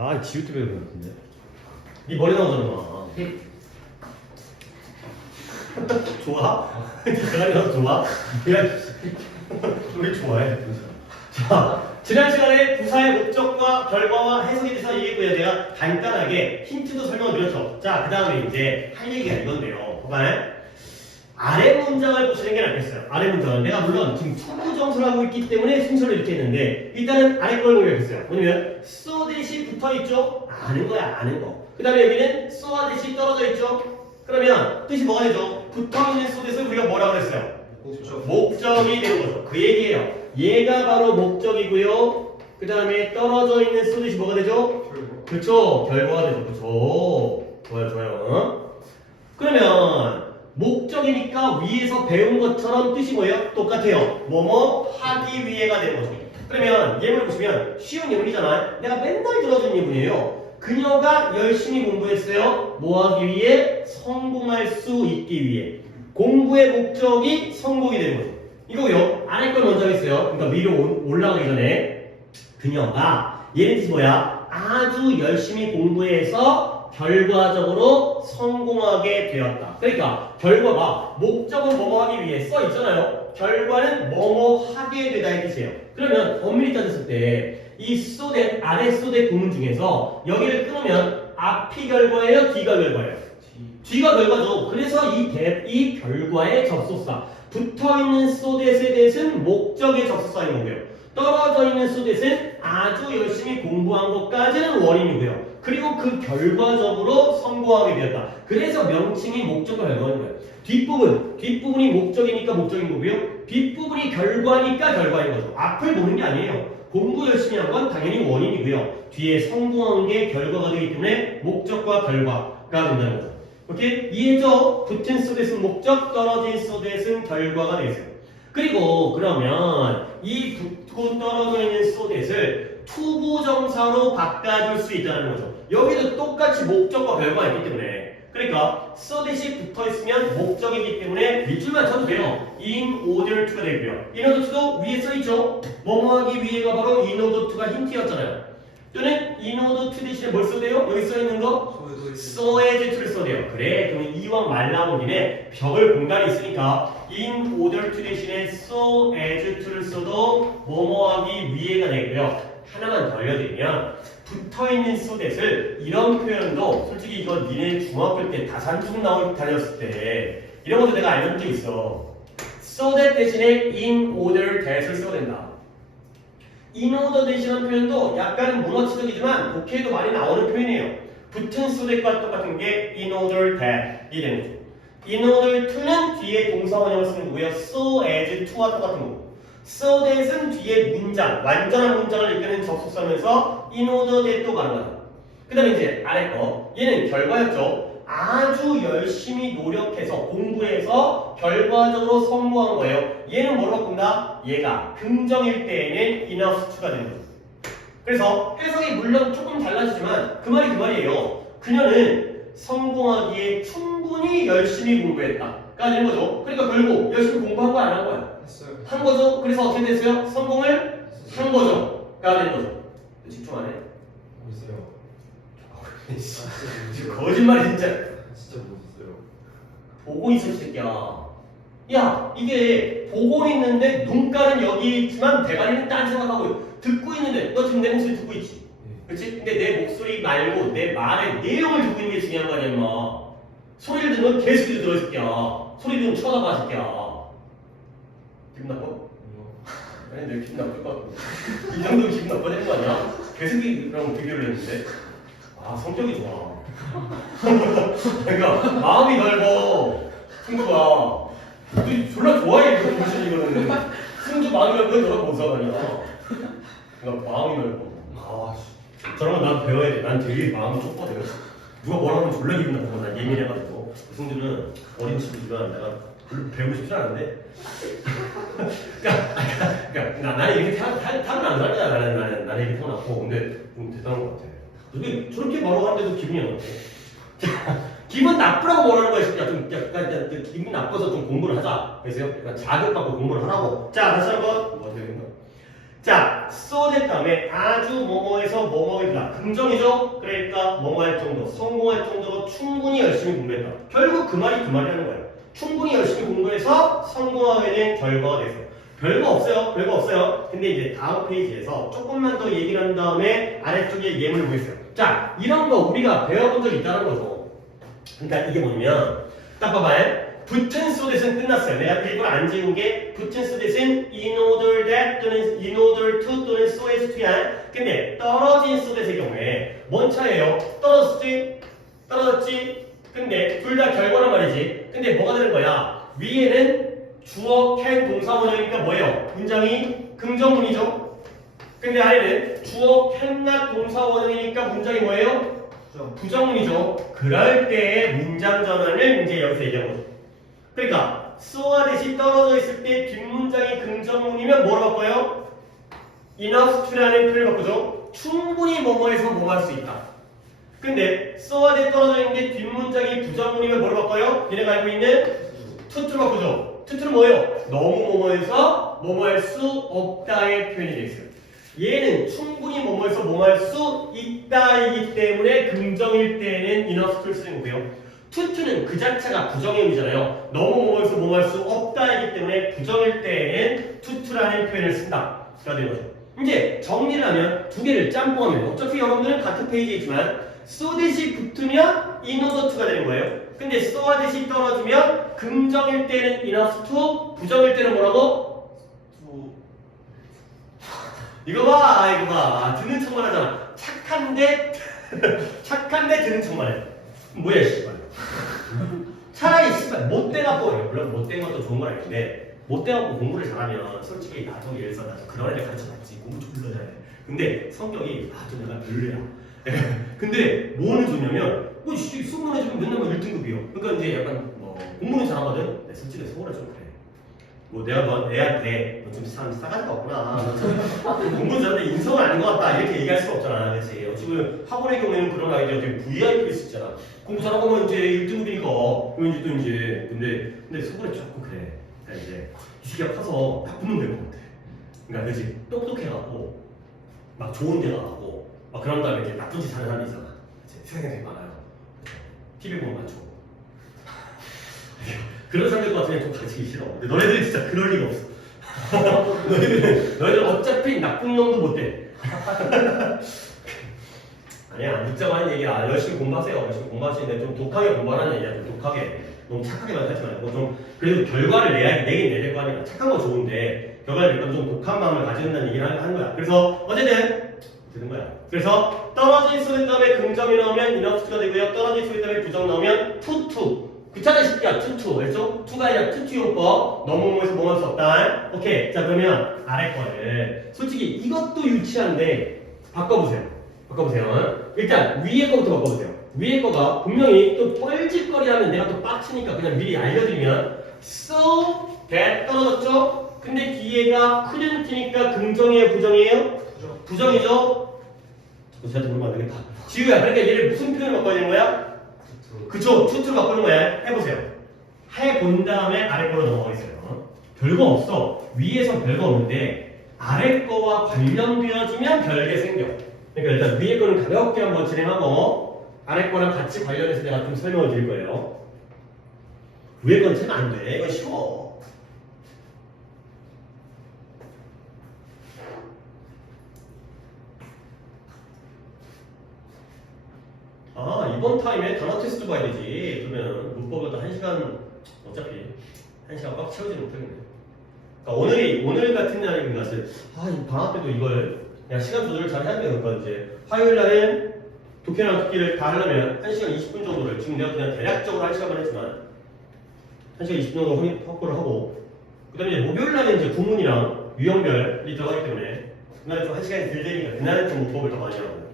아, 지우 때문에 그런 것 같은데. 네 머리 나오잖아. 좋아? 네 대가리 나서 좋아? 야, 우리 좋아해. 자, 지난 시간에 부사의 목적과 결과와 해석에 대해서 얘기했고요. 내가 간단하게 힌트도 설명을 드렸죠. 자, 그 다음에 이제 할 얘기가 이건데요. 봐봐요. 아래 문장을 보시는 게 낫겠어요. 아래 문장은 내가 물론 지금 투부정사를 하고 있기 때문에 순서를 이렇게 했는데 일단은 아래 걸 보겠어요. 뭐냐면 so 대시 붙어있죠? 아는 거야, 아는 거. 그 다음에 여기는 so와 대시 떨어져 있죠? 그러면 뜻이 뭐가 되죠? 붙어있는 so 대시를 우리가 뭐라고 그랬어요? 목적이 되는 거죠. 그 얘기예요. 얘가 바로 목적이고요. 그 다음에 떨어져 있는 so 대시 뭐가 되죠? 그렇죠. 결과가 되죠. 그렇죠. 좋아요, 좋아요. 그러면 목적이니까 위에서 배운 것처럼 뜻이 뭐예요? 똑같아요. 뭐뭐 하기 위해가 되는 거죠. 그러면 예문을 보시면 쉬운 예문이잖아요. 내가 맨날 들어준 예문이에요. 그녀가 열심히 공부했어요. 뭐 하기 위해? 성공할 수 있기 위해. 공부의 목적이 성공이 되는 거죠. 이거요. 아래 걸 먼저 하겠어요. 그러니까 위로 올라가기 전에 그녀가 얘는 뜻이 뭐야? 아주 열심히 공부해서 결과적으로 성공하게 되었다. 그러니까 결과가 목적은 뭐뭐 하기 위해 써 있잖아요. 결과는 뭐뭐 하게 되다의 뜻이에요. 그러면 엄밀히 따졌을 때 이 소대 아래 소대 구문 중에서 여기를 끊으면 앞이 결과예요, 뒤가 결과예요. 뒤가 결과죠. 그래서 이 결과의 접속사 붙어 있는 소댓에 대해서는 목적의 접속사인 거고요. 떨어져 있는 소댓은 아주 열심히 공부한 것까지는 원인이고요. 그리고 그 결과적으로 성공하게 되었다. 그래서 명칭이 목적과 결과인 거예요. 뒷부분이 목적이니까 목적인 거고요. 뒷부분이 결과니까 결과인 거죠. 앞을 보는 게 아니에요. 공부 열심히 한 건 당연히 원인이고요. 뒤에 성공한 게 결과가 되기 때문에 목적과 결과가 된다는 거죠. 오케이? 이해죠? 붙은 소댓은 목적, 떨어진 소댓은 결과가 되겠어요. 그리고 그러면 이 붙고 떨어져 있는 소댓을 투부정사로 바꿔줄 수 있다는 거죠. 여기도 똑같이 목적과 결과가 있기 때문에 그러니까 소댓이 붙어있으면 목적이기 때문에 밑줄만 쳐도 돼요. in order to가 되고요. in order to도 위에 써있죠. 뭐뭐 하기 위해가 바로 in order to가 힌트였잖아요. 또는 in order to 대신에 뭘 써야 돼요? 여기 써있는 거? so as to를 써야 돼요. 그래, 그럼 이왕 말 나온 김에 벽을 공간이 있으니까 in order to 대신에 so as to를 써도 뭐뭐 하기 위해가 되고요. 하나만 더 알려드리면 붙어있는 소댓을 이런 표현도 솔직히 이거 니네 중학교 때 다산중 다녔을 때 이런 것도 내가 알려준 적 있어. so that 대신에 in order that을 써야 된다. in order that이라는 표현도 약간 문어치적이지만 독해에도 많이 나오는 표현이에요. 붙은 so that과 똑같은 게 in order that이 되는 거죠. in order to는 뒤에 동사원형을 쓰는 거고요. so as to와 똑같은 거고. so that은 뒤에 문장, 완전한 문장을 이끄는 접속사면서 in order that도 가능하다. 그 다음에 이제 아래 거, 얘는 결과였죠. 아주 열심히 노력해서 공부해서 결과적으로 성공한 거예요. 얘는 뭘로 바꾼다? 얘가 긍정일 때에는 enough to가 되는 거죠. 그래서 해석이 물론 조금 달라지지만 그 말이 그 말이에요. 그녀는 성공하기에 충분히 열심히 공부했다가 되는 거죠. 그러니까 결국 열심히 공부한 거야, 안 한 거야? 했어요. 한 거죠. 그래서 어떻게 됐어요? 성공을 한 거죠.가 되는 거죠. 집중 안 해? 있어요. 지금 거짓말 진짜. 진짜 못했어요. 보고 있을 새끼야. 야, 이게 보고 있는데 눈가는 여기 있지만 대가리는 딴 생각하고 듣고 있는데 너 지금 내 목소리 듣고 있지? 그렇지? 근데 내 목소리 말고 내 말의 내용을 듣고 있는 게 중요한 거 아니야, 임마. 소리를 들으면 개소리를 들어, 이 새끼야. 소리 좀 쳐다봐, 이 새끼야. 기분 나빠? 아니, 내 기분 나쁠 것 같아. 이 정도면 기분 나빠지는 거 아니야? 개새끼랑 비교를 했는데. 아, 성격이 좋아. 그러니까 마음이 넓어. 승부가. 너 졸라 좋아해, 이거 보시는 이거는. 승주 마음이 넓은 너가 보석 아니야. 그러니까 마음이 넓어. 아, 저런 거 난 배워야 돼. 난 되게 마음이 좁거든. 누가 뭐라 하면 졸라 기분 나쁘고 난 예민해가지고. 승주는 어린 친구지만 내가 별로 배우고 싶지 않은데. 그러니까 나는 이렇게 타고난 사람이야. 나는 이렇게 타고났고. 근데 좀 대단한 것 같아. 근데 저렇게 말하는데도 기분이 안 나빠. 기분 나쁘라고 뭐라는 거야, 진짜. 좀 약간 기분 나빠서 좀 공부를 하자. 그래서요. 약간 자극받고 공부를 하라고. 자, 다시 한번. 뭐 어떻게 된다. 자, 자, so that 다음에 아주 뭐뭐에서 뭐뭐이다. 긍정이죠? 그러니까 뭐뭐 할 정도, 성공할 정도로 충분히 열심히 공부했다. 결국 그 말이라는 거예요. 충분히 열심히 공부해서 성공하게 된 결과가 됐어요. 별거 없어요. 별거 없어요. 근데 이제 다음 페이지에서 조금만 더 얘기를 한 다음에 아래쪽에 예문을 보겠어요. 자, 이런 거 우리가 배워본 적 있다는 거죠. 그러니까 이게 뭐냐면 딱 봐봐요. 붙은 so that은 끝났어요. 내가 일부러 안 지운 게 붙은 so that은 in order that 또는 in order to 또는 so as to야. 근데 떨어진 so that의 경우에 뭔 차이에요? 떨어졌지? 근데 둘 다 결과란 말이지. 근데 뭐가 되는 거야? 위에는 주어 can 동사원형이니까 뭐예요? 문장이 긍정문이죠. 근데 아래는 주어 cannot 동사원형이니까 문장이 뭐예요? 부정문이죠. 그럴 때의 문장 전환을 이제 여기서 얘기하는 거죠. 그러니까 so와 대시 떨어져 있을 때 뒷문장이 긍정문이면 뭐로 바꿔요? enough to라는 표현을 바꾸죠. 충분히 뭐뭐해서 뭐뭐 할 수 있다. 근데 so와 대시 떨어져 있는데 뒷문장이 부정문이면 뭐로 바꿔요? 얘네가 알고 있는 to로 바꾸죠. to는 뭐예요? 너무 뭐뭐해서 뭐뭐 할 수 없다의 표현이 되겠어요. 얘는 충분히 뭐뭐해서 뭐뭐 할 수 있다이기 때문에 긍정일 때는 enough to를 쓰는 거고요. 투투는 그 자체가 부정형이잖아요. 너무 뭐뭐해서 뭐뭐 할 수 없다이기 때문에 부정일 때에는 투투라는 표현을 쓴다. 가 되는 거죠. 이제 정리를 하면 두 개를 짬뽕하면 어차피 여러분들은 같은 페이지에 있지만 so 대시 붙으면 in order to가 되는 거예요. 근데 so와 대시 떨어지면 긍정일 때는 enough to, 부정일 때는 뭐라고? 이거 봐. 듣는 척만 하잖아. 착한데 듣는 척만 해. 뭐야, 씨발. 차라리 씨발 못돼 갖고, 물론 못된 것도 좋은 건 아닌데 못돼 갖고 공부를 잘하면 솔직히 나도 예를 들어서 나도 그런 애들 가르쳐봤지. 공부 졸라 잘해. 근데 성격이 좀 약간 별로야. 근데 뭐는 좋냐면 수능 해주면 맨날 1등급이요. 그러니까 이제 약간 공부는 잘하거든. 근데 솔직히 서울에 좀 그래. 뭐 내가 너 애한테 너 좀 싸가지가 없구나. 공부는 잘하는데 인성은 아닌 것 같다. 이렇게 얘기할 수가 없잖아. 그치? 지금 학원의 경우에는 그런 아이디어 되게 VIP일 수 있잖아. 공부 잘하고 보면 이제 1등급이니까. 그럼 이제 또 이제 근데 서울에 자꾸 그래. 그러니까 이제 이 새끼가 커서 나쁜 놈 될 것 같아. 그러니까 그치? 똑똑해갖고 막 좋은 데 가고 막 그런 다음에 이제 나쁜 짓 하는 사람이 있잖아. 세상에 되게 많아요. TV 보면 많죠. 그런 사람들 같으면 좀 가르치기 싫어. 근데 너네들은 진짜 그럴 리가 없어. 너희들 어차피 나쁜 놈도 못 돼. 아니야, 묻자고 하는 얘기야. 열심히 공부하세요. 열심히 공부하시는데 좀 독하게 공부하라는 얘기야. 좀 독하게. 너무 착하게만 하지 말고 좀 그래도 결과를 내긴 내야 될 거 아니야. 착한 건 좋은데 결과를 내면 좀 독한 마음을 가진다는 얘기를 하는 거야. 그래서 어쨌든 되는 거야. 그래서 떨어진 소리 다음에 긍정이 나오면 이너프트가 되고요. 떨어진 소리 다음에 부정 나오면 투투. 귀찮은 새끼야 투투. 알죠? 투가 아니라 투투용법. 너무 뭐해서 뭐 할 수 없다. 오케이. 자 그러면 아래 거를 솔직히 이것도 유치한데 바꿔보세요. 일단 위에 거부터 바꿔보세요. 위에 거가 분명히 또 뻘짓거리 하면 내가 또 빡치니까 그냥 미리 알려드리면 so that 떨어졌죠? 근데 뒤에가 couldn't니까 긍정이에요? 부정이에요? 부정이죠? 자꾸 저한테 물으면 안 되겠다. 지우야, 그러니까 얘를 무슨 표현을 바꿔야 되는 거야? 그쵸, 투투로 바꾸는 거야. 해보세요. 해본 다음에 아래 거로 넘어가겠어요. 별거 없어. 위에서 별거 없는데 아래 거와 관련되어지면 별게 생겨. 그러니까 일단 위에 거는 가볍게 한번 진행하고 아래 거랑 같이 관련해서 내가 좀 설명을 드릴 거예요. 위에 건 치면 안 돼. 이건 쉬워. 이번 타임에 단어 테스트 봐야 되지. 그러면 문법보다 1시간 어차피 1시간 꽉 채우지는 못하겠네. 그러니까 오늘 같은 날인 것은 이 방학 때도 이걸 그냥 시간 조절을 잘 해야 돼요. 그러니까 이제 화요일 날은 독해랑 듣기를 다 하려면 1시간 20분 정도를 지금 내가 그냥 대략적으로 1시간만 했지만 1시간 20분 정도 확보를 하고 그 다음에 이제 목요일 날은 이제 구문이랑 유형별이 들어가기 때문에 그날은 좀 1시간이 덜 되니까 그날은 좀 문법을 더 많이 하고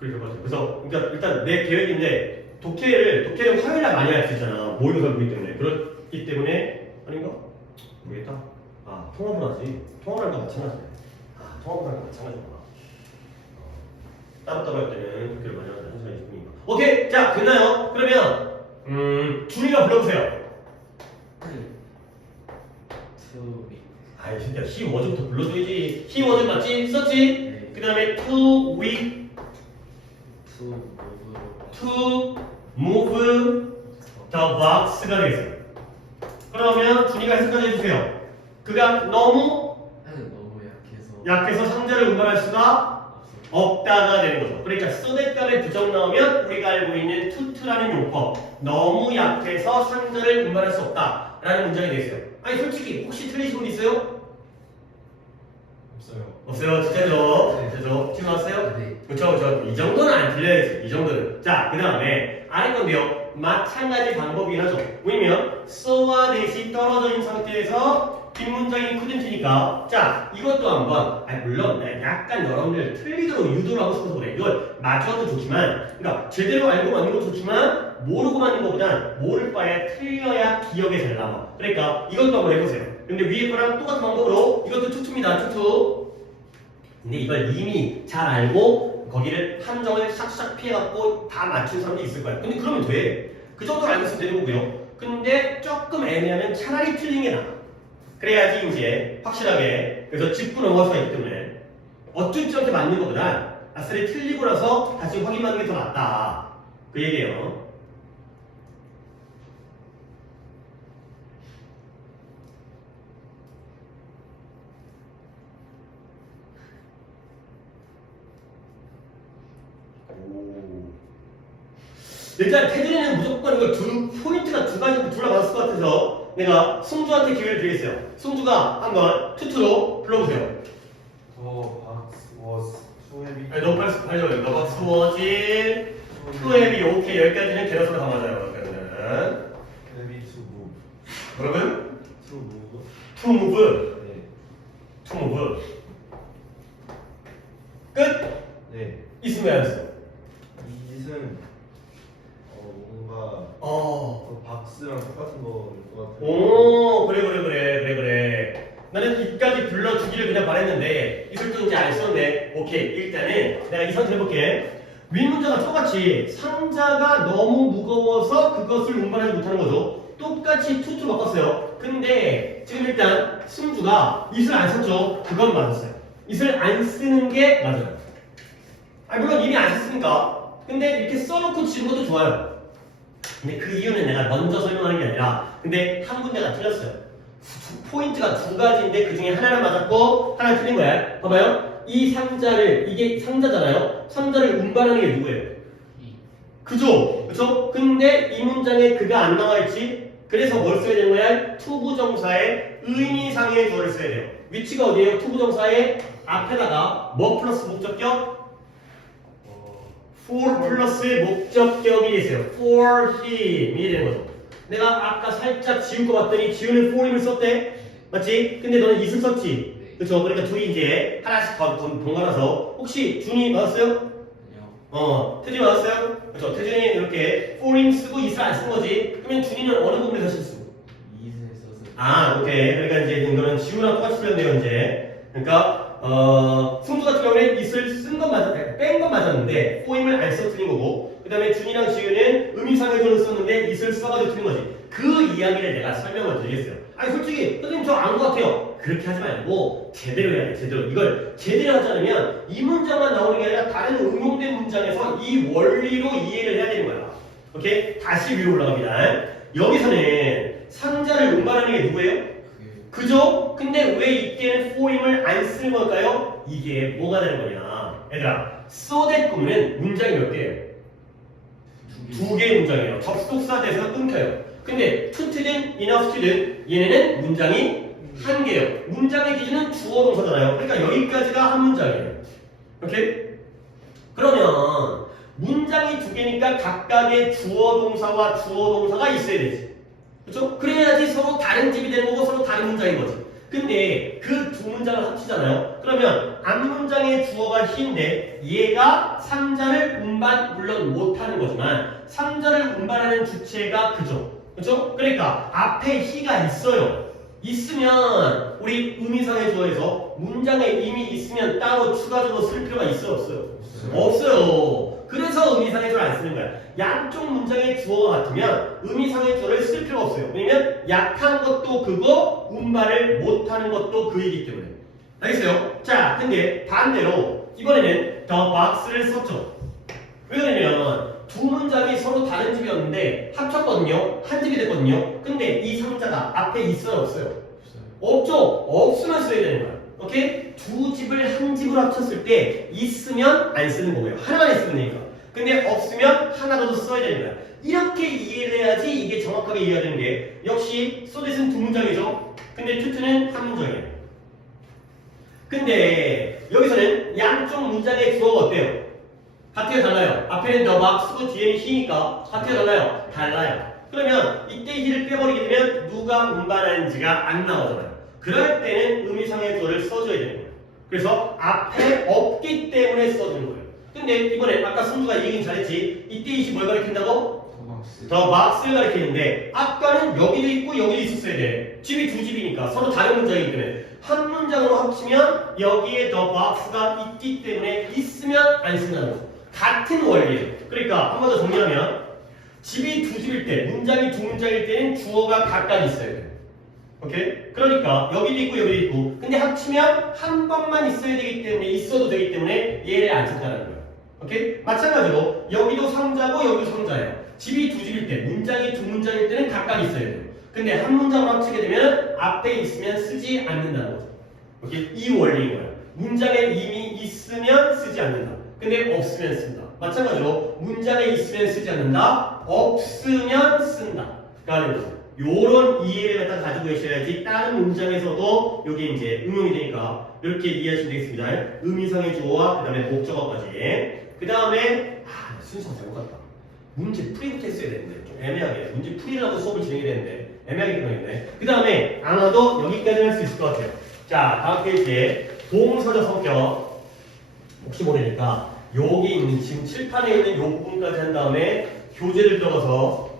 그래서 그러니까 일단 내 계획인데 독해를 화요일 날 많이 할 수 있잖아. 모의고사 보기 때문에. 그렇기 때문에 아닌가? 모르겠다. 통합을 하지. 통합을 하는 거 마찬가지네. 통합을 하는 거 마찬가지구나. 따로따로 할 때는 독해를 많이 하는데 1시간 20분이니까. 오케이! 자, 됐나요? 그러면 준이가 불러보세요. 투비. 진짜 he was부터 불러줘야지. he was 맞지? 썼지? 네. 그 다음에 to we to move to move the box가 되겠어요. 그러면 준이가 해석까지 해주세요. 그가 너무 너무 약해서 약해서 상자를 운반할 수가 없다가 되는 거죠. 그러니까 쏘댓감에 부정 나오면 우리가 알고 있는 투트라는 용법 너무 약해서 상자를 운반할 수 없다라는 문장이 되겠어요. 아니 솔직히 혹시 틀리신 분 있어요? 없어요. 없어요. 진짜죠? 네. 진짜죠? 지금 왔어요? 네. 그쵸. 이 정도는 안 틀려야지. 이 정도는. 자, 그 다음에 아래 건데요. 마찬가지 방법이긴 하죠. 왜냐면 so와 that이 떨어져 있는 상태에서 뒷문장이 couldn't니까 자, 이것도 한번 물론 약간 여러분들 틀리도록 유도를 하고 싶어서 그래. 이걸 맞춰도 좋지만 그러니까 제대로 알고 맞는 것도 좋지만 모르고 맞는 것보단 모를 바에 틀려야 기억에 잘 남아. 그러니까 이것도 한번 해보세요. 근데 위에 거랑 똑같은 방법으로 이것도 투투입니다. 투투. 근데 이걸 이미 잘 알고 거기를 함정을 싹싹 피해갖고 다 맞춘 사람도 있을 거야. 근데 그러면 돼. 그 정도로 알고 있으면 되는 거고요. 근데 조금 애매하면 차라리 틀린 게 나아. 그래야지 이제 확실하게 그래서 짚고 넘어갈 수가 있기 때문에 어쩔 줄 알게 맞는 것보다 아싸리 틀리고 나서 다시 확인하는 게 더 낫다. 그 얘기예요. 일단 테드리는 무조건 이거 포인트가 두 가지 둘러봤을 것 같아서 내가 승주한테 기회를 드리겠어요. 승주가 한번 투투로 불러보세요. The box was too heavy. 아니, 너무 빨리 너가 수어진 투앱이 오케이 여기까지는 개라서가 다 맞아요. 여기까지는 heavy to move. 여러분 to move. to move 네. to move 끝. 네. 있으면 왜 안 써? 이것은 뭔가 박스랑 똑같은 거일 것 같아요. 오 그래 나는 이까지 불러주기를 그냥 바랬는데 이걸 또 이제 안 썼네. 오케이 일단은 내가 이 상태 해볼게. 윗문장과 똑같이 상자가 너무 무거워서 그것을 운반하지 못하는 거죠. 똑같이 투투로 바꿨어요. 근데 지금 일단 승주가 it을 안 썼죠. 그건 맞았어요. it을 안 쓰는 게 맞아요. 물론 이미 안 썼으니까. 근데 이렇게 써놓고 지는 것도 좋아요. 근데 그 이유는 내가 먼저 설명하는 게 아니라 근데 한 군데가 틀렸어요. 포인트가 두 가지인데 그 중에 하나는 맞았고 하나는 틀린 거야. 봐봐요. 이 상자를 이게 상자잖아요. 상자를 운반하는 게 누구예요? 그죠? 그죠? 근데 이 문장에 그가 안 나와 있지. 그래서 뭘 써야 되는 거야? 투부정사의 의미상의 조를 써야 돼요. 위치가 어디예요? 투부정사의 앞에다가 뭐 플러스 목적격? for 플러스의 목적격이 있어요. for him이 되는 거죠. 내가 아까 살짝 지울 거 봤더니 지우는 for him을 썼대. 맞지? 근데 너는 it을 썼지. 그렇죠? 그러니까 둘이 이제 하나씩 더 번갈아서 혹시 준이 맞았어요? 태준이 맞았어요? 그렇죠? 태준이 이렇게 for him 쓰고 it을 안 쓴 거지. 그러면 준이는 어느 부분에서 실수? 이것을 써서. 오케이. 그러니까 이제 이거는 지우랑 똑같이 틀렸네요, 이제. 그러니까 승주 같은 경우는 it을 쓴 건 맞았대. 뺀 건 맞았는데 for him을 안 써 틀린 거고. 그 다음에 준이랑 지우는 의미상의 조를 썼는데 it을 써가지고 틀린 거지. 그 이야기를 내가 설명을 드리겠어요. 아니 솔직히 선생님 저 안 것 같아요. 그렇게 하지 말고 제대로 해야 돼. 제대로. 이걸 제대로 하지 않으면 이 문장만 나오는 게 아니라 다른 응용된 문장에서 이 원리로 이해를 해야 되는 거야. 오케이? 다시 위로 올라갑니다. 여기서는 상자를 운반하는 게 누구예요? 그죠? 근데 왜 이때는 for him을 안 쓰는 걸까요? 이게 뭐가 되는 거냐? 얘들아, so that 꾸미는 문장이 몇 개예요? 두 개의 문장이에요. 접속사 대세가 끊겨요. 근데 to든 enough든 얘네는 문장이 한 개예요. 문장의 기준은 주어 동사잖아요. 그러니까 여기까지가 한 문장이에요. 오케이? 그러면 문장이 두 개니까 각각의 주어 동사와 주어 동사가 있어야 되지. 그렇죠? 그래야지 서로 다른 집이 되는 거고 서로 다른 문장인 거지. 근데 그 두 문장을 합치잖아요. 그러면 앞 문장의 주어가 he인데 얘가 상자를 운반 물론 못하는 거지만 상자를 운반하는 주체가 그죠. 그렇죠? 그러니까 앞에 he가 있어요. 있으면 우리 의미상의 주어에서 문장에 이미 있으면 따로 추가적으로 쓸 필요가 있어요, 없어요? 없어요. 그래서 의미상의 주어를 안 쓰는 거야. 양쪽 문장의 주어가 같으면 의미상의 주어를 쓸 필요가 없어요. 왜냐면 약한 것도 그거, 운반을 못하는 것도 그이기 때문에. 알겠어요? 자, 근데 반대로 이번에는 the box를 썼죠. 왜 그러냐면 두 문장이 서로 다른 집이었는데 합쳤거든요. 한 집이 됐거든요. 근데 이 상자가 앞에 있어요, 없어요? 없죠. 없으면 써야 되는 거야. 오케이? 두 집을 한 집으로 합쳤을 때 있으면 안 쓰는 거고요. 하나만 있으면 되니까. 근데 없으면 하나라도 써야 되는 거야. 이렇게 이해를 해야지 이게 정확하게 이해가 되는 게 역시 소댓은 두 문장이죠. 근데 투투는 한 문장이에요. 근데 여기서는 양쪽 문장의 주어가 어때요? 같아요, 달라요? 앞에는 the box고 뒤에는 he니까 같아요, 달라요? 달라요. 그러면 이때 he를 빼버리게 되면 누가 운반하는지가 안 나오잖아요. 그럴 때는 의미상의 주어를 써줘야 되는 거예요. 그래서 앞에 없기 때문에 써주는 거예요. 근데 이번에 아까 승주가 얘기는 잘했지. 이때 이시 뭘 가리킨다고? 더 박스를 가리키는데 아까는 여기도 있고 여기도 있었어야 돼. 집이 두 집이니까 서로 다른 문장이기 때문에 한 문장으로 합치면 여기에 더 박스가 있기 때문에 있으면 안 쓴다는 거죠. 같은 원리예요. 그러니까 한 번 더 정리하면 집이 두 집일 때 문장이 두 문장일 때는 주어가 각각 있어야 돼요. 오케이? 그러니까 여기도 있고 여기도 있고 근데 합치면 한 번만 있어야 되기 때문에 있어도 되기 때문에 얘를 안 쓴다는 거예요. 오케이? 마찬가지로 여기도 상자고 여기도 상자예요. 집이 두 집일 때 문장이 두 문장일 때는 각각 있어야 돼요. 근데 한 문장으로 합치게 되면 앞에 있으면 쓰지 않는다는 거죠. 오케이? 이 원리인 거예요. 문장에 이미 있으면 쓰지 않는다. 근데 없으면 쓴다. 마찬가지로 문장에 있으면 쓰지 않는다. 없으면 쓴다. 라는 거죠. 요런 이해를 갖다 가지고 계셔야지 다른 문장에서도 여기 이제 응용이 되니까 이렇게 이해하시면 되겠습니다. 의미상의 주어와 그 다음에 목적어까지. 그 다음에 순서 잘못 갔다. 문제 풀이부터 했어야 되는데 좀 애매하게 문제 풀이를 하고 수업을 진행해야 되는데 애매하게 그러겠네. 그 다음에 아마도 여기까지 할 수 있을 것 같아요. 자, 다음 페이지에 동사적 성격 혹시 모르니까 여기 있는 지금 칠판에 있는 요 부분까지 한 다음에 교재를 들어가서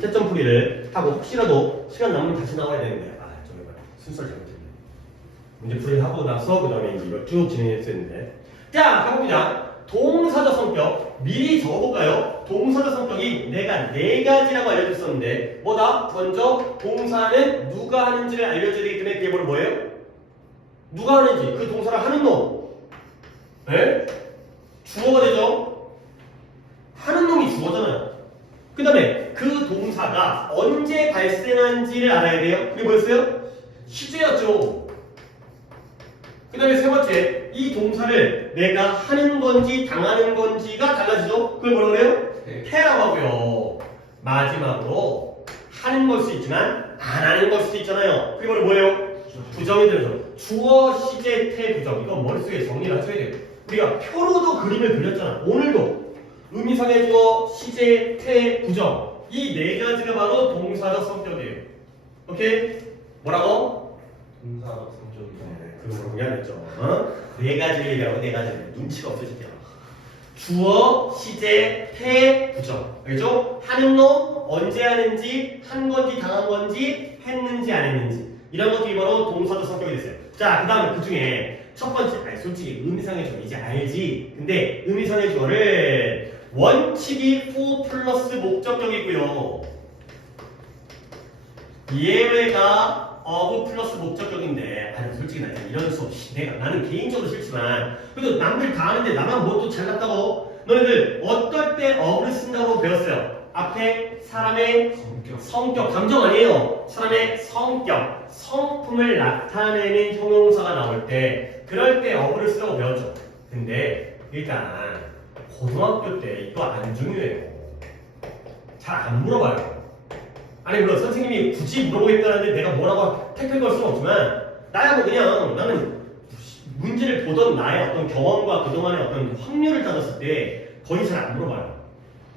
채점 풀이를 하고 혹시라도 시간 남으면 다시 나와야 되는데 정말 순서를 잘못했네. 문제 풀이를 하고 나서 그 다음에 이걸 쭉 진행했어야 했는데 자, 가봅니다. 동사적 성격 미리 적어볼까요? 동사적 성격이 내가 네 가지라고 알려줬었는데 뭐다? 먼저 동사는 누가 하는지를 알려줘야 되기 때문에 그게 바로 뭐예요? 누가 하는지 그 동사를 하는 놈 네? 주어가 되죠? 하는 놈이 주어잖아요. 그 다음에 그 동사가 언제 발생한지를 알아야 돼요. 그게 뭐였어요? 시제였죠. 그 다음에 세 번째, 이 동사를 내가 하는 건지 당하는 건지가 달라지죠? 그걸 뭐라고 그래요? 태라고 하고요. 마지막으로 하는 걸 수 있지만 안 하는 걸 수도 있잖아요. 그게 바로 뭐예요? 부정이 되죠. 주어, 시제, 태, 부정. 이거 머릿속에 정리를 하셔야 돼요. 우리가 표로도 그림을 그렸잖아. 오늘도 의미상의 주어, 시제, 태, 부정. 이 네 가지가 바로 동사적 성격이에요. 오케이? 뭐라고? 동사적 성격이죠. 그거 공개하겠죠. 네 가지를 얘기하고 네 가지를 눈치가 없으실게요. 주어, 시제, 태, 부정. 알겠죠? 하는 놈, 언제 하는지, 한 건지 당한 건지, 했는지 안 했는지. 이런 것들이 바로 동사적 성격이 됐어요. 자, 그 다음에 그 중에 첫 번째, 솔직히 의미상의 주어 이제 알지. 근데 의미상의 주어를 원칙이 for 플러스 목적격이고요. 예외가 of 플러스 목적격인데, 솔직히 나 이런 수업 나는 개인적으로 싫지만 그래도 남들 다 하는데 나만 뭐 또 잘났다고? 너희들 어떨 때 of를 쓴다고 배웠어요? 앞에 사람의 성격, 감정 아니에요. 사람의 성격, 성품을 나타내는 형용사가 나올 때 그럴 때 of를 쓰라고 배웠죠. 근데 일단 고등학교 때 이거 안 중요해요. 잘 안 물어봐요. 아니 물론 선생님이 굳이 물어보겠다는데 내가 뭐라고 택할 걸 수는 없지만 나야 뭐 그냥 나는 문제를 보던 나의 어떤 경험과 그동안의 어떤 확률을 따졌을 때 거의 잘 안 물어봐요.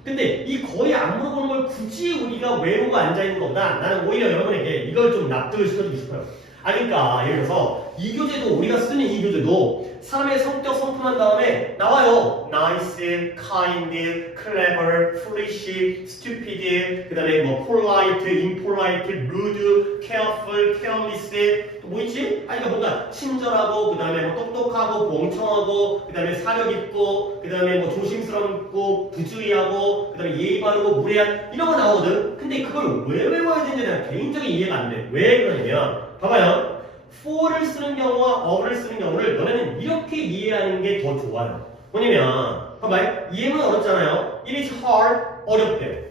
근데 이 거의 안 물어보는 걸 굳이 우리가 외우고 앉아있는 것보다 나는 오히려 여러분에게 이걸 좀 납득을 시켜주고 싶어요. 아니 그러니까 예를 들어서 이 교재도 우리가 쓰는 이 교재도 사람의 성격 성품한 다음에 나와요. nice, kind, clever, foolish, stupid, 그 다음에 뭐 polite, impolite, rude, careful, careless 또 뭐 있지? 아니 그러니까 뭔가 친절하고 그 다음에 뭐 똑똑하고 멍청하고 그 다음에 사력 있고 그 다음에 뭐 조심스럽고 부주의하고 그 다음에 예의 바르고 무례한 이런 거 나오거든. 근데 그걸 왜 외워야 되는지 내가 개인적인 이해가 안 돼. 왜 그러냐면 봐봐요. for를 쓰는 경우와 of를 쓰는 경우를 너네는 이렇게 이해하는 게 더 좋아요. 뭐냐면 봐봐요. 이해는 어렵잖아요. It is hard. 어렵대.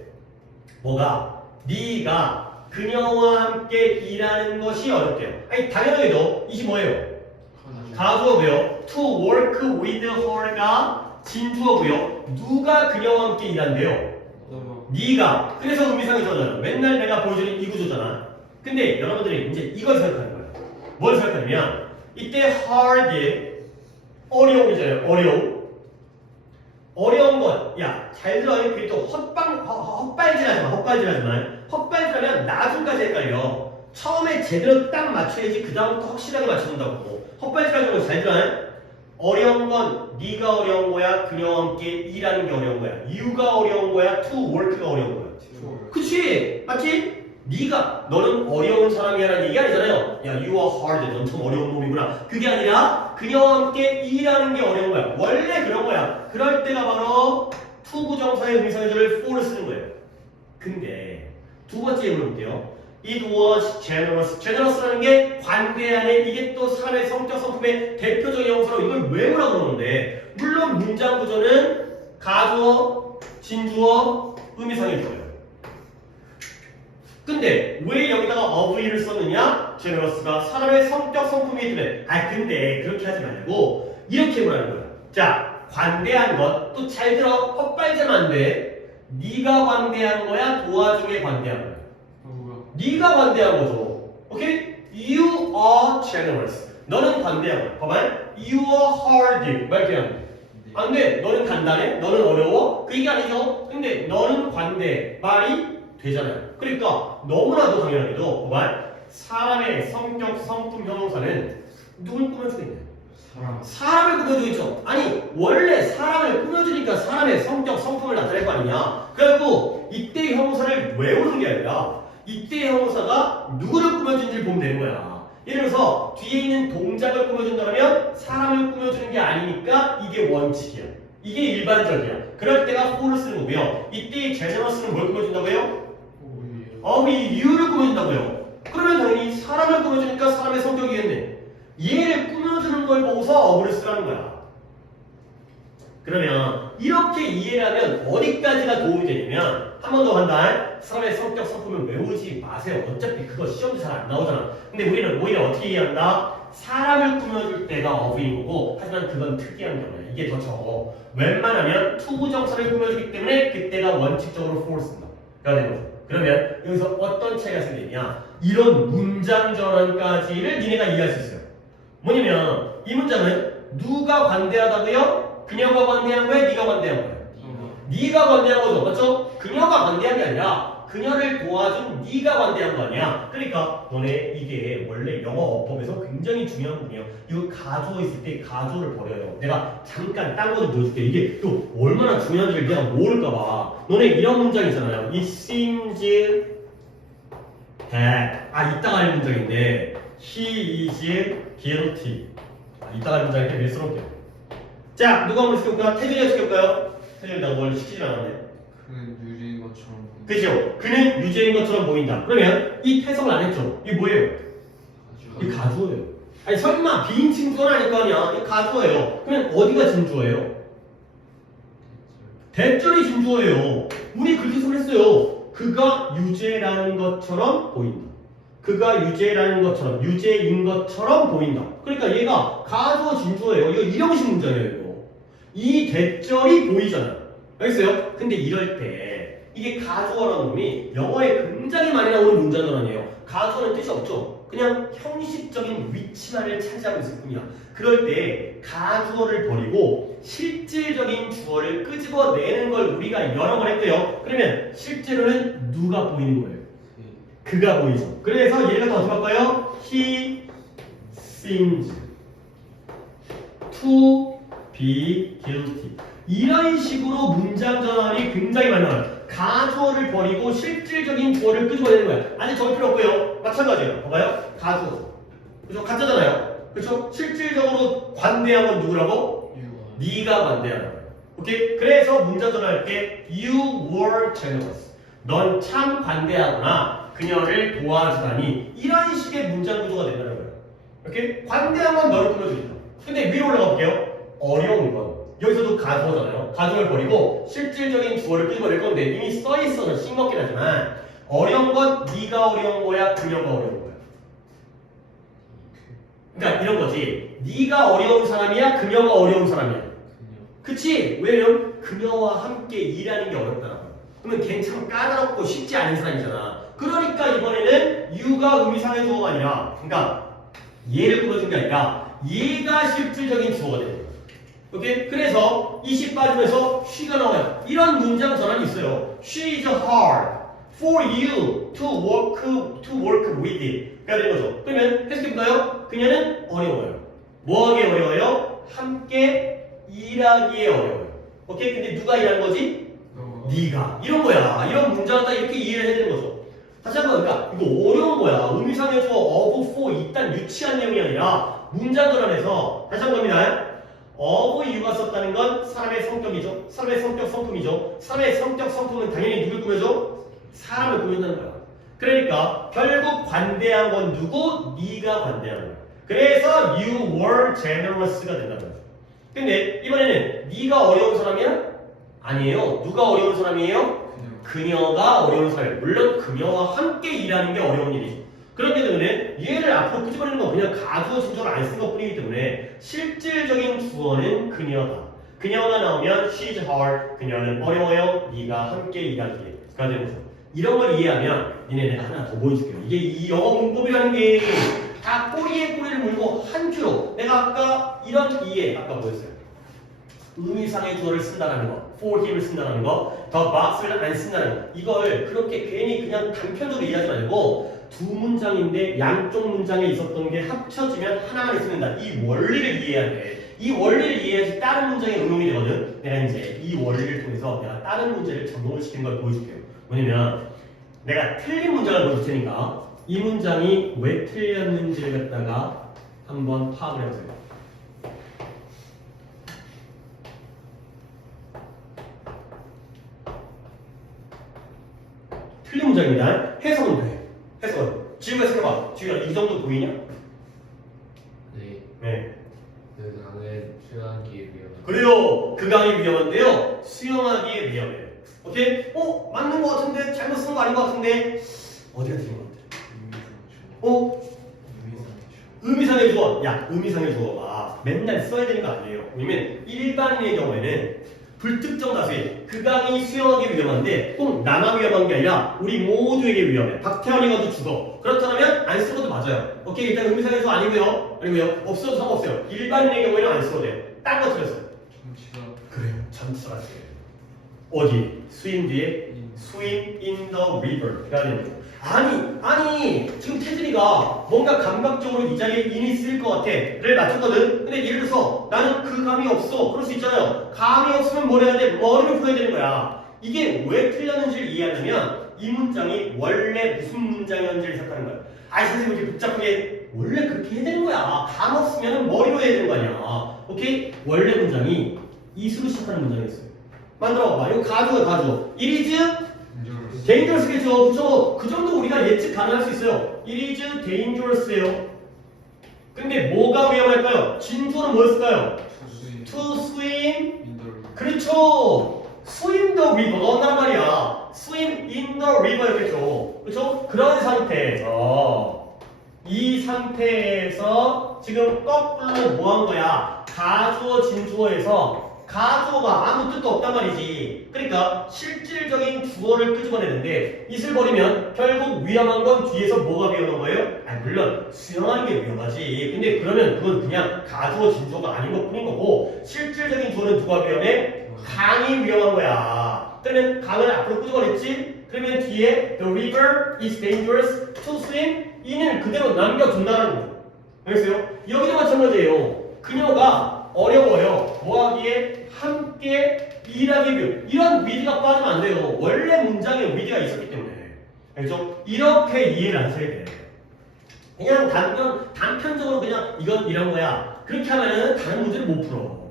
뭐가? 네가 그녀와 함께 일하는 것이 어렵대요. 아니 당연하게도 이게 뭐예요? 가주어고요. To work with her가 진주어고요. 누가 그녀와 함께 일한대요? 네가. 그래서 의미상이 저잖아. 맨날 내가 보여주는 이 구조잖아. 근데 여러분들이 이제 이걸 생각하는 거예요. 뭘 생각하냐면 이때 hard 어려움이잖아요. 어려운 것. 야, 잘 들어. 그리고 또 헛발질하지 마. 헛발질하면 나중까지 헷갈려. 처음에 제대로 딱 맞춰야지 그 다음부터 확실하게 맞춰준다고. 헛발질하는 거 잘 들어. 어려운 건 네가 어려운 거야. 그녀와 함께 일하는 게 어려운 거야. you가 어려운 거야. to work가 어려운 거야. 그치? 맞지? 네가 너는 어려운 사람이라는 얘기 아니잖아요. 야, you are hard. 넌 참 어려운 놈이구나. 그게 아니라 그녀와 함께 일하는 게 어려운 거야. 원래 그런 거야. 그럴 때가 바로 to 부정사의 의미상해절을 for를 쓰는 거예요. 근데 두 번째 예를 볼게요. It was generous. generous라는 게 관대하네. 이게 또 사람의 성격 성품의 대표적인 형사로 이걸 외우라고 그러는데 물론 문장 구조는 가주어, 진주어, 의미상해절이에요. 근데 왜 여기다가 of를 썼느냐? generous가 사람의 성격 성품이 때문에. 근데 그렇게 하지 말고 이렇게 해보라는 거야. 자, 관대한 것. 또 잘 들어. 헛발질하면 안 돼. 네가 관대한 거야? 도와주게 관대한 거야? 네가 관대한 거죠. 오케이? You are generous. 너는 관대한 거야. 봐봐. You are hard. 말게 안 돼. 안 돼. 너는 간단해? 너는 어려워? 그 얘기 아니죠? 근데 너는 관대. 말이 되잖아요. 그러니까 너무나도 당연하게도 봐봐. 사람의 성격, 성품, 형용사는 누굴 꾸며주겠냐? 사람을 꾸며주겠죠. 아니 원래 사람을 꾸며주니까 사람의 성격, 성품을 나타낼 거 아니냐. 그래갖고 이때 형용사를 외우는 게 아니라 이때 형용사가 누구를 꾸며준지를 보면 되는 거야. 예를 들어서 뒤에 있는 동작을 꾸며준다면 사람을 꾸며주는 게 아니니까 이게 원칙이야. 이게 일반적이야. 그럴 때가 for를 쓰는 거고요. 이때 generous는 뭘 꾸며준다고요? 이 you를 꾸며준다고요. 그러면 당연히 사람을 꾸며주니까 사람의 성격이겠네. 얘를 꾸며주는 걸 보고서 어부를 쓰라는 거야. 그러면 이렇게 이해를 하면 어디까지가 도움이 되냐면 한 번 더 한다. 사람의 성격 성품을 외우지 마세요. 어차피 그거 시험도 잘 안 나오잖아. 근데 우리는 오히려 어떻게 이해한다? 사람을 꾸며줄 때가 어부인 거고 하지만 그건 특이한 경우야. 이게 더 적어. 웬만하면 to 부정사를 꾸며주기 때문에 그때가 원칙적으로 for 쓴다. 가 되는 거죠. 그러면 여기서 어떤 차이가 생기냐? 이런 문장 전환까지를 니네가 이해할 수 있어요. 뭐냐면 이 문장은 누가 관대하다고요? 그녀가 관대한 거야? 네가 관대한 거야? 네가 관대한 거죠. 맞죠? 그녀가 관대한 게 아니라 그녀를 도와준 네가 관대한 거 아니야. 그러니까 너네 이게 원래 영어 어법에서 굉장히 중요한 부분이에요. 이거 가주어 있을 때 가주어를 버려요. 내가 잠깐 딴 거 좀 보여줄게. 이게 또 얼마나 중요한지를 내가 모를까 봐. 너네 이런 문장 있잖아요. It seems that 이따가 할 문장인데 He is guilty. 이따가 할 문장인데 밀스럽게요. 자, 누가 한번 시켜볼까? 태준이가 시켜볼까요? 태준이 나 뭘 시키지 않았네. 그는 유리인 것처럼 그죠? 그는 유죄인 것처럼 보인다. 그러면 이 해석을 안 했죠? 이게 뭐예요? 이 가주어예요. 아니 설마 비인칭주어는 아닐 거 아니야? 이 가주어예요. 그러면 어디가 진주어예요? 대절이 진주어예요. 우리 그렇게 해석했어요. 그가 유죄라는 것처럼 보인다. 그가 유죄라는 것처럼, 유죄인 것처럼 보인다. 그러니까 얘가 가주어 진주어예요. 이거 이형식 문장이에요. 이거. 이 대절이 보이잖아요. 알겠어요? 근데 이럴 때 이게 가주어라는 놈이 영어에 굉장히 많이 나오는 문장 전환이에요. 가주어는 뜻이 없죠. 그냥 형식적인 위치만을 차지하고 있을 뿐이야. 그럴 때 가주어를 버리고 실질적인 주어를 끄집어내는 걸 우리가 여러 번 했고요. 그러면 실제로는 누가 보이는 거예요? 그가 보이죠. 그래서 얘가 더 어떻게 할까요? He seems to be guilty. 이런 식으로 문장 전환이 굉장히 많이 나와요. 가주어를 버리고 실질적인 주어를 끄집어내는 거야. 아직 적을 필요 없고요. 마찬가지예요. 봐봐요. 가주어. 그죠? 가짜잖아요. 그렇죠? 실질적으로 관대한 건 누구라고? 네가 관대한 거야. 오케이? 그래서 문장 전환할 때 You were generous. 넌 참 관대하구나. 그녀를 도와주다니. 이런 식의 문장 구조가 된다는 거예요. 오케이? 관대한 건 너를 끌어주니까. 근데 위로 올라가 볼게요. 어려운 건. 여기서도 가주어잖아요. 가주어를 버리고 실질적인 주어를 끄집어낼 건데 이미 써있어서 싱겁긴 하지만 어려운 건 네가 어려운 거야? 그녀가 어려운 거야? 그러니까 이런 거지. 네가 어려운 사람이야? 그녀가 어려운 사람이야? 그치? 왜냐면 그녀와 함께 일하는 게 어렵다는 거야. 그러면 걔는 참 까다롭고 쉽지 않은 사람이잖아. 그러니까 이번에는 you가 의미상의 주어가 아니라 그러니까 얘를 꾸며준 게 아니라 얘가 실질적인 주어가 되는 거야. 오케이? 그래서 이시 빠지면서 she가 나와요. 이런 문장 전환이 있어요. She is hard for you to work with it. 가 되는 거죠. 그러면 해석해볼까요? 그녀는 어려워요. 뭐하기에 어려워요? 함께 일하기에 어려워요. 오케이? 근데 누가 일하는 거지? 네가. 이런 거야. 이런 문장을 딱 이렇게 이해를 해야 되는 거죠. 다시 한번 그러니까 이거 어려운 거야. 의미상의 주어 of for 이딴 유치한 내용이 아니라 문장 전환에서 다시 한번 갑니다. of you가 썼다는 건 사람의 성격이죠. 사람의 성격 성품이죠. 사람의 성격 성품은 당연히 누굴 꾸며줘? 사람을 꾸민다는 거야. 그러니까 결국 관대한 건 누구? 네가 관대한 거야. 그래서 you were generous가 된다는 거야. 근데 이번에는 네가 어려운 사람이야? 아니에요. 누가 어려운 사람이에요? 그녀가 어려운 사람이에요. 물론 그녀와 함께 일하는 게 어려운 일이죠. 그렇기 때문에 얘를 앞으로 끄집어내는 건 그냥 가주어 진조를 안 쓴 것뿐이기 때문에 실질적인 주어는 그녀다. 그녀가 나오면 she's hard. 그녀는 어려워요. 네가 함께 일하기가 되는 거죠. 이런 걸 이해하면 니네 내가 하나 더 보여줄게요. 이게 이 영어 문법이라는 게 다 꼬리에 꼬리를 물고 한 줄로 내가 아까 이런 이해 아까 보였어요. 의미상의 주어를 쓴다는 거, for him을 쓴다는 거, the box를 안 쓴다는 거. 이걸 그렇게 괜히 그냥 단편적으로 이해하지 말고 두 문장인데 양쪽 문장에 있었던 게 합쳐지면 하나만 있습니다. 이 원리를 이해해야 돼. 이 원리를 이해해야지 다른 문장에 응용이 되거든. 내가 이제 이 원리를 통해서 내가 다른 문제를 적용을 시키는 걸 보여줄게요. 뭐냐면 내가 틀린 문장을 보여줄 테니까 이 문장이 왜 틀렸는지를 갖다가 한번 파악을 해보세요. 틀린 문장입니다. 해석은 돼. 해석은. 지우가 생각해봐. 지우가 이 정도 보이냐? 네. 네. 그 강은 수영하기에 위험한. 그래요. 그 강이 위험한데요. 수영하기에 위험해요. 오케이? 맞는 거 같은데 잘못 쓴 거 아닌 거 같은데 어디가 틀린 거 같아? 의미상의 주어. 야, 의미상의 주어가 맨날 써야 되는 거 아니에요. 왜냐면 일반인의 경우에는 불특정 다수의 그 강이 수영하기 위험한데 꼭 나만 위험한 게 아니라 우리 모두에게 위험해. 박태환이 가도 죽어. 그렇다면 안 쓰고도 맞아요. 오케이, 일단 의미상의 주어 아니고요. 없어도 상관없어요. 일반인의 경우에는 안 써도 돼요. 딴 거 틀렸어요. 정치가. 그래요. 전치사가 써요. 어디? swim 뒤에 swim in the river가 되는 거. 아니 지금 태준이가 뭔가 감각적으로 이 자리에 인이 쓰일 것 같아를 맞췄거든. 근데 예를 들어서 나는 그 감이 없어. 그럴 수 있잖아요. 감이 없으면 뭘 해야 돼? 머리를 풀어야 되는 거야. 이게 왜 틀렸는지를 이해하려면 이 문장이 원래 무슨 문장이었는지를 생각하는 거야. 선생님 이렇게 복잡하게 원래 그렇게 해야 되는 거야. 감 없으면 머리로 해야 되는 거 아니야. 오케이? 원래 문장이 이수로 시작하는 문장이 있어요. 만들어봐. 이거 가주어. It is dangerous겠죠. 그죠? 그 정도 우리가 예측 가능할 수 있어요. It is dangerous예요. 근데 뭐가 위험할까요? 진주어는 뭐였을까요? To swim. 그렇죠. Swim the river가 온단 말이야. Swim in the river였겠죠. 그렇죠? 그런 상태에서 이 상태에서 지금 거꾸로 뭐 한 거야? 가주어 진주어에서 가주어가 아무 뜻도 없단 말이지. 그러니까 실질적인 주어를 끄집어내는데 이슬 버리면 결국 위험한 건 뒤에서 뭐가 위험한 거예요? 물론 수영하는 게 위험하지. 근데 그러면 그건 그냥 가주어 진주어가 아닌 것 뿐인 거고 실질적인 주어는 누가 위험해? 강이 위험한 거야. 그러면 강을 앞으로 끄집어냈지? 그러면 뒤에 the river is dangerous to swim 이는 그대로 남겨둔다는 거죠. 알겠어요? 여기도 마찬가지예요. 그녀가 어려워요. 뭐하기에 함께 일하기 위해. 이런 위드가 빠지면 안 돼요. 원래 문장에 위드가 있었기 때문에. 알죠? 이렇게 이해를 하셔야 돼. 그냥 단편적으로 그냥 이건 이런 거야. 그렇게 하면은 다른 문제를 못 풀어.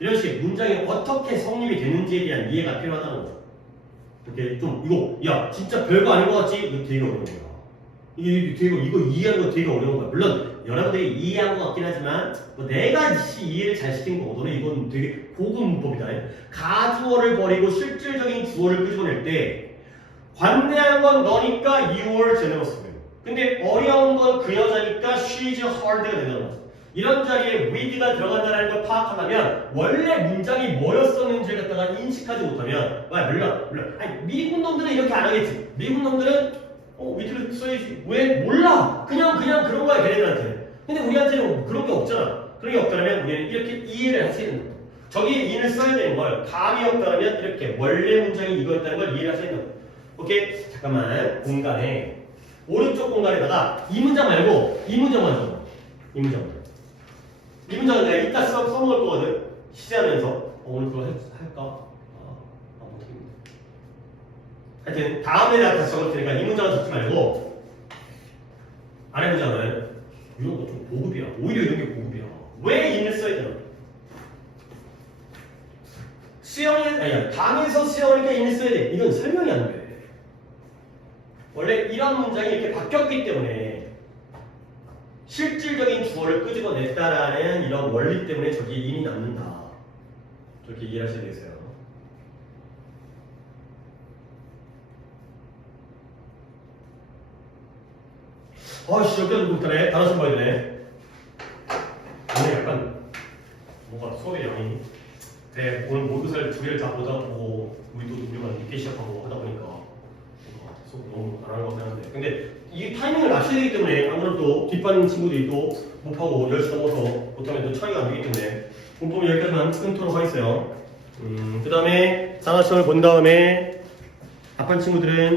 이런 식 문장이 어떻게 성립이 되는지에 대한 이해가 필요하다는 거죠. 이렇게 좀 이거 야 진짜 별거 아닌 것 같지? 이거 되게 어려운 거야. 이거 이해하는 거 되게 어려운 거야. 물론 여러분들이 이해한 것 같긴 하지만 뭐 내가 이해를 잘 시킨 거고 너는 이건 되게 고급 문법이다. 가주어를 버리고 실질적인 주어를 끄집어낼 때 관대한 건 너니까 you are generous. 근데 어려운 건 그 여자니까 she's hard가 된다는 거죠. 이런 자리에 with가 들어간다는 걸 파악하려면 원래 문장이 뭐였었는지를 갖다가 인식하지 못하면 물론 아니 미국 놈들은 이렇게 안 하겠지. 미국 놈들은 with를 써야지. 왜? 몰라. 그냥 그런 거야 걔네들한테. 근데 우리한테는 그런 게 없잖아. 그런 게 없다면 우리는 이렇게 이해를 할 수 있는 거야. 저기에 in을 써야 되는 걸 감이 없다면 이렇게 원래 문장이 이거였다는 걸 이해를 할 수 있는 거야. 오케이? 잠깐만 공간에 오른쪽 공간에다가 이 문장 말고 이 문장만 줘. 이 문장은 내가 이따 써먹을 거거든. 시제하면서 오늘 그거 할까? 못하겠네. 하여튼 다음에 내가 다시 적을 테니까 이 문장은 적지 말고 아래 문장은 이런 거 좀 고급이야. 오히려 이런 게 고급이야. 왜 인을 써야 되나? 당에서 수영이니까 인을 써야 돼. 이건 설명이 안 돼. 원래 이런 문장이 이렇게 바뀌었기 때문에 실질적인 주어를 끄집어냈다라는 이런 원리 때문에 저기 인이 남는다. 저렇게 이해하셔야 되겠어요. 아씨 여기까지 못하네. 단어 좀 봐야 되네. 오늘 약간 뭔가 수업의 양이 오늘 모의고사를 두 개를 다 보다 보고 우리도 우리가 늦게 시작하고 하다 보니까 수업 너무 안 하는 것 같긴 한데 근데 이 타이밍을 맞춰야 되기 때문에 아무래도 뒷반 친구들이 또 못하고 10시 넘어서 못하면 또 차이가 안 되기 때문에 공법은 여기까지만 끊도록 하겠어요. 그 다음에 상하청을 본 다음에 답한 친구들은